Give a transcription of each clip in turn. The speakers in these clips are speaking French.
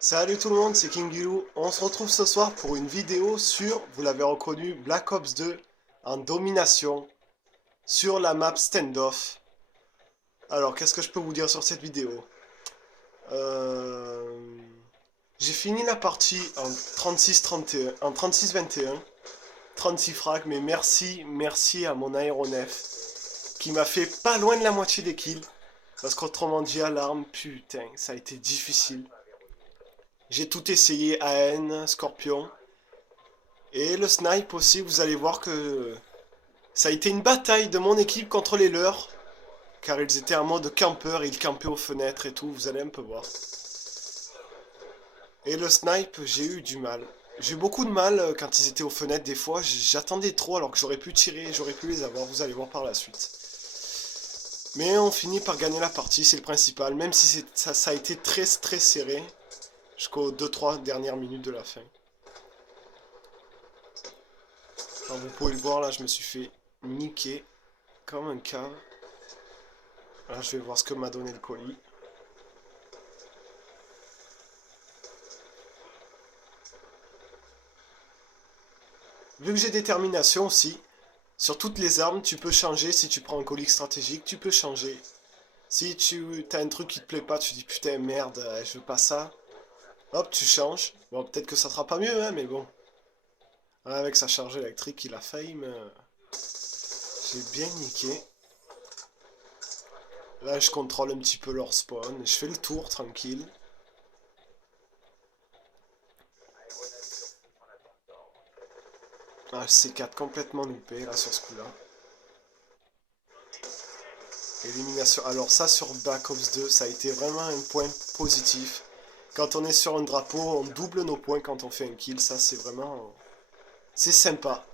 Salut tout le monde, c'est King Gilou. On se retrouve ce soir pour une vidéo sur, vous l'avez reconnu, Black Ops 2 en domination sur la map standoff. Alors, qu'est-ce que je peux vous dire sur cette vidéo? Euh, J'ai fini la partie en 36-31, en 36-21, 36 frags, mais merci à mon aéronef qui m'a fait pas loin de la moitié des kills. Parce qu'autrement dit, à l'arme, putain, ça a été difficile. J'ai tout essayé, AN, Scorpion. Et le snipe aussi, vous allez voir que ça a été une bataille de mon équipe contre les leurs. Car ils étaient en mode campeur, ils campaient aux fenêtres et tout, vous allez un peu voir. Et le snipe, j'ai eu du mal. J'ai eu beaucoup de mal quand ils étaient aux fenêtres des fois. J'attendais trop alors que j'aurais pu tirer, j'aurais pu les avoir, vous allez voir par la suite. Mais on finit par gagner la partie, c'est le principal. Même si ça a été très très serré jusqu'aux 2-3 dernières minutes de la fin. Alors vous pouvez le voir là, je me suis fait niquer comme un cave. Là, je vais voir ce que m'a donné le colis. Vu que j'ai détermination aussi, sur toutes les armes, tu peux changer. Si tu prends un colis stratégique, tu peux changer. Si tu as un truc qui te plaît pas, tu dis putain merde, je veux pas ça. Hop, tu changes. Bon, peut-être que ça sera pas mieux, hein, mais bon. Avec sa charge électrique, il a failli me... J'ai bien niqué. Là, je contrôle un petit peu leur spawn. Je fais le tour, tranquille. Ah, C4 complètement loupé, là, sur ce coup-là. Élimination. Alors ça, sur Black Ops 2, ça a été vraiment un point positif. Quand on est sur un drapeau, on double nos points quand on fait un kill. Ça, c'est vraiment... C'est sympa.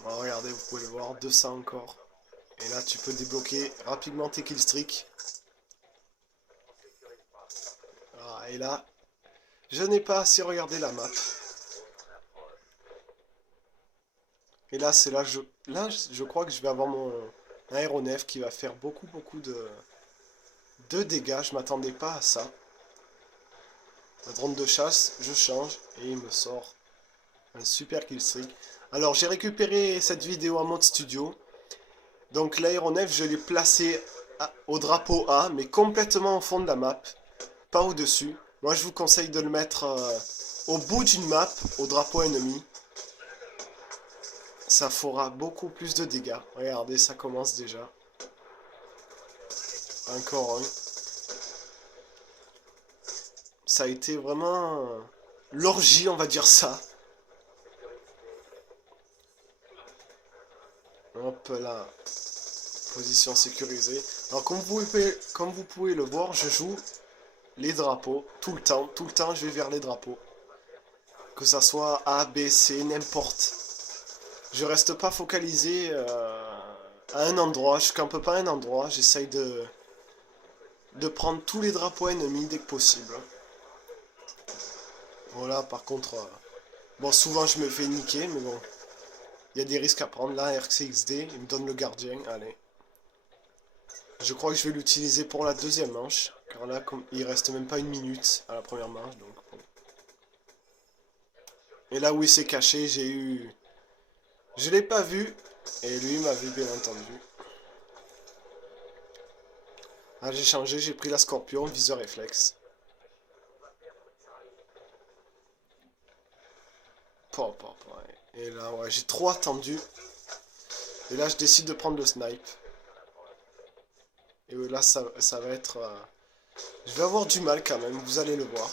Bon, regardez, vous pouvez le voir, 200 encore. Et là, tu peux débloquer rapidement tes killstreaks. Ah, et là, je n'ai pas assez regardé la map. Et là, c'est là, je crois que je vais avoir mon aéronef qui va faire beaucoup de dégâts. Je m'attendais pas à ça. La drone de chasse, je change et il me sort un super killstreak. Alors, j'ai récupéré cette vidéo en mode studio. Donc, l'aéronef, je l'ai placé au drapeau A, mais complètement au fond de la map, pas au-dessus. Moi, je vous conseille de le mettre au bout d'une map, au drapeau ennemi. Ça fera beaucoup plus de dégâts. Regardez, ça commence déjà. Encore un. Ça a été vraiment l'orgie, on va dire ça. Hop là, position sécurisée. Alors comme vous pouvez le voir, je joue les drapeaux tout le temps. Tout le temps, je vais vers les drapeaux. Que ça soit A, B, C, n'importe. Je reste pas focalisé à un endroit. Je campe pas à un endroit. J'essaye de prendre tous les drapeaux ennemis dès que possible. Voilà, par contre... bon, souvent je me fais niquer, mais bon. Il y a des risques à prendre. Là, RCXD, il me donne le gardien. Allez. Je crois que je vais l'utiliser pour la deuxième manche. Car là, comme il reste même pas une minute à la première manche. Donc, bon. Et là où il s'est caché, j'ai eu... Je l'ai pas vu. Et lui m'avait bien entendu. Ah, j'ai changé, j'ai pris la Scorpion, viseur réflexe. Pop, pop, ouais. Et là, ouais, j'ai trop attendu. Et là, je décide de prendre le snipe. Et là, ça va être... je vais avoir du mal quand même, vous allez le voir.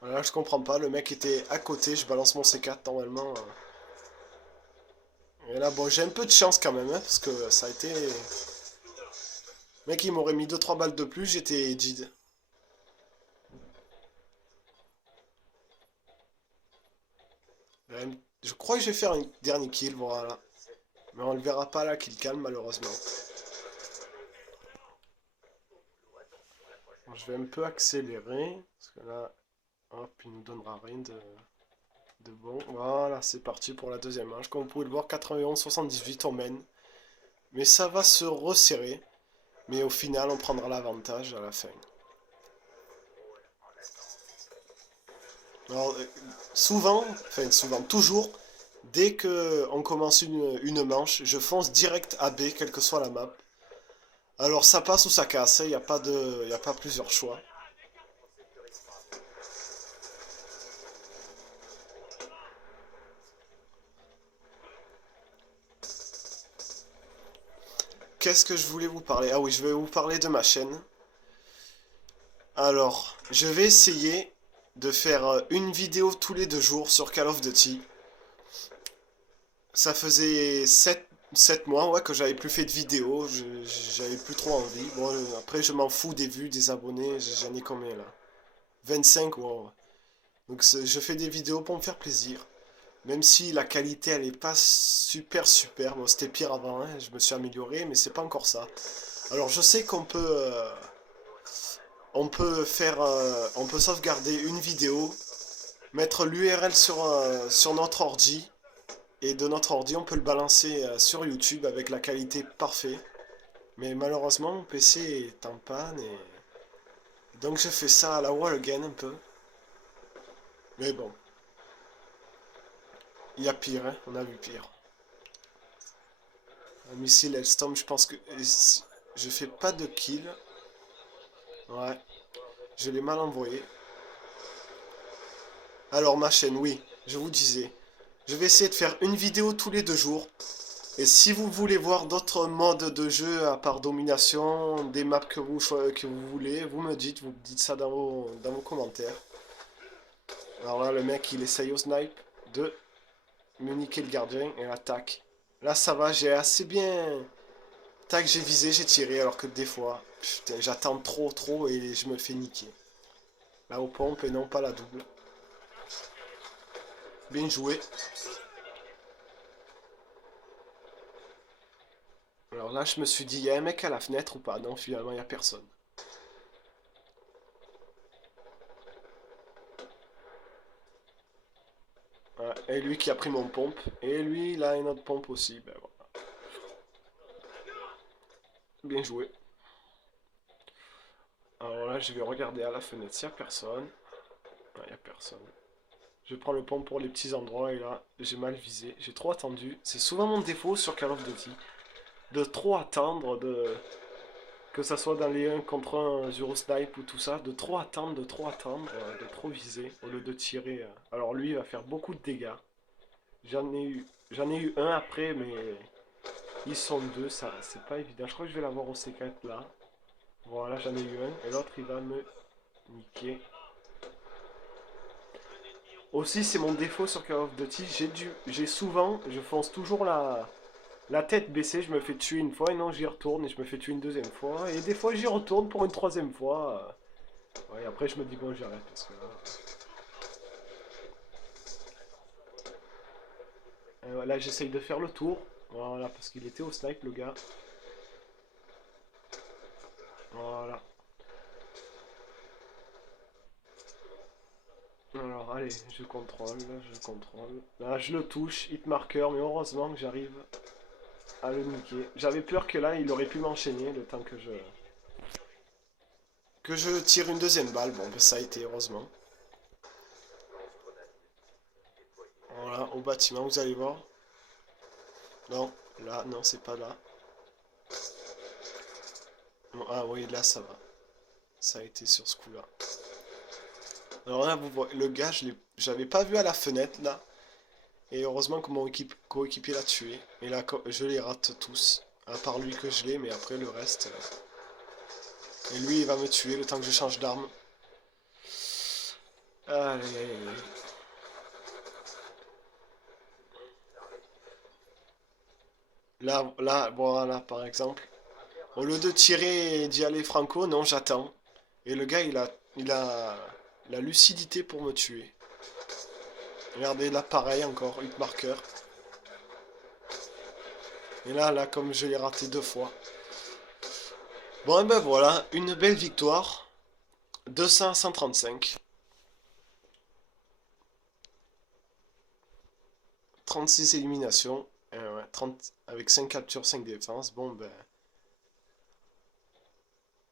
Voilà, je comprends pas, le mec était à côté, je balance mon C4 normalement. Et là, bon, j'ai un peu de chance quand même, hein, parce que ça a été... Le mec, il m'aurait mis 2-3 balles de plus, j'étais dead. Je crois que je vais faire un dernier kill, voilà. Mais on le verra pas là, qu'il calme malheureusement. Bon, je vais un peu accélérer, parce que là, hop, il nous donnera rien de bon. Voilà, c'est parti pour la deuxième manche. Comme vous pouvez le voir, 91-78, on mène. Mais ça va se resserrer. Mais au final, on prendra l'avantage à la fin. Alors, souvent, toujours, dès que on commence une manche, je fonce direct à B, quelle que soit la map. Alors ça passe ou ça casse, il n'y a pas y a pas plusieurs choix. Qu'est-ce que je voulais vous parler? Ah oui, je vais vous parler de ma chaîne. Alors, je vais essayer de faire une vidéo tous les 2 jours sur Call of Duty. Ça faisait 7 mois ouais, que j'avais plus fait de vidéo, j'avais plus trop envie. Bon, après, je m'en fous des vues, des abonnés, j'en ai combien là? 25, wow. Donc je fais des vidéos pour me faire plaisir. Même si la qualité elle est pas super. Bon, c'était pire avant, hein, je me suis amélioré, mais c'est pas encore ça. Alors je sais on peut faire, on peut sauvegarder une vidéo, mettre l'URL sur notre ordi, et de notre ordi on peut le balancer sur YouTube avec la qualité parfaite. Mais malheureusement mon PC est en panne et donc je fais ça à la wall again un peu. Mais bon, il y a pire, hein, on a vu pire. Un missile Hellstorm, je pense que je fais pas de kill. Ouais, je l'ai mal envoyé. Alors ma chaîne, oui, je vous disais, je vais essayer de faire une vidéo tous les 2 jours. Et si vous voulez voir d'autres modes de jeu à part domination, des maps que vous voulez, vous me dites ça dans vos commentaires. Alors là, le mec, il essaye au snipe de me niquer le gardien et l'attaque. Là, ça va, j'ai assez bien... Tac, j'ai visé, j'ai tiré, alors que des fois, putain, j'attends trop et je me fais niquer. Là, aux pompes et non pas la double. Bien joué. Alors là, je me suis dit, il y a un mec à la fenêtre ou pas? Non, finalement, il n'y a personne. Voilà. Et lui qui a pris mon pompe. Et lui, il a une autre pompe aussi. Ben voilà. Bien joué. Alors là, je vais regarder à la fenêtre s'il n'y a personne. Il n'y a personne. Je prends le pompe pour les petits endroits et là, j'ai mal visé. J'ai trop attendu. C'est souvent mon défaut sur Call of Duty. De trop attendre, que ça soit dans les 1 contre 1 Eurosnipe ou tout ça, de trop attendre, de trop viser au lieu de tirer. Alors lui, il va faire beaucoup de dégâts. J'en ai eu un après, mais ils sont deux, ça, c'est pas évident. Je crois que je vais l'avoir au C4 là. Voilà, j'en ai eu un. Et l'autre, il va me niquer. Aussi, c'est mon défaut sur Call of Duty. J'ai souvent, je fonce toujours la tête baissée. Je me fais tuer une fois et non, j'y retourne et je me fais tuer une deuxième fois. Et des fois, j'y retourne pour une troisième fois. Ouais, après, je me dis, bon, j'arrête parce que là, j'essaye de faire le tour. Voilà, parce qu'il était au snipe, le gars. Voilà. Alors, allez, je contrôle. Là, je le touche, hit marker, mais heureusement que j'arrive à le niquer. J'avais peur que là, il aurait pu m'enchaîner le temps que je tire une deuxième balle. Bon, ben, ça a été, heureusement. Voilà, au bâtiment, vous allez voir. Non, là, non, c'est pas là. Bon, ah oui, là, ça va. Ça a été sur ce coup-là. Alors là, vous voyez, le gars, j'avais pas vu à la fenêtre, là. Et heureusement que mon coéquipier l'a tué. Et là, je les rate tous. À part lui que je l'ai, mais après, le reste... Et lui, il va me tuer le temps que je change d'arme. Allez. Là, voilà, par exemple. Au lieu de tirer et d'y aller franco, non, j'attends. Et le gars, il a la lucidité pour me tuer. Regardez, là, pareil, encore, hit marker. Et là, comme je l'ai raté 2 fois. Bon, et ben voilà, une belle victoire. 200 à 135. 36 éliminations. Ouais, avec 5 captures, 5 défenses. Bon, ben,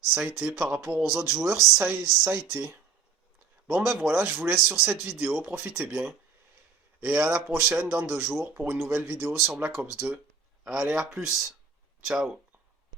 ça a été par rapport aux autres joueurs, ça a été. Bon, ben voilà, je vous laisse sur cette vidéo, profitez bien. Et à la prochaine dans 2 jours pour une nouvelle vidéo sur Black Ops 2. Allez, à plus. Ciao.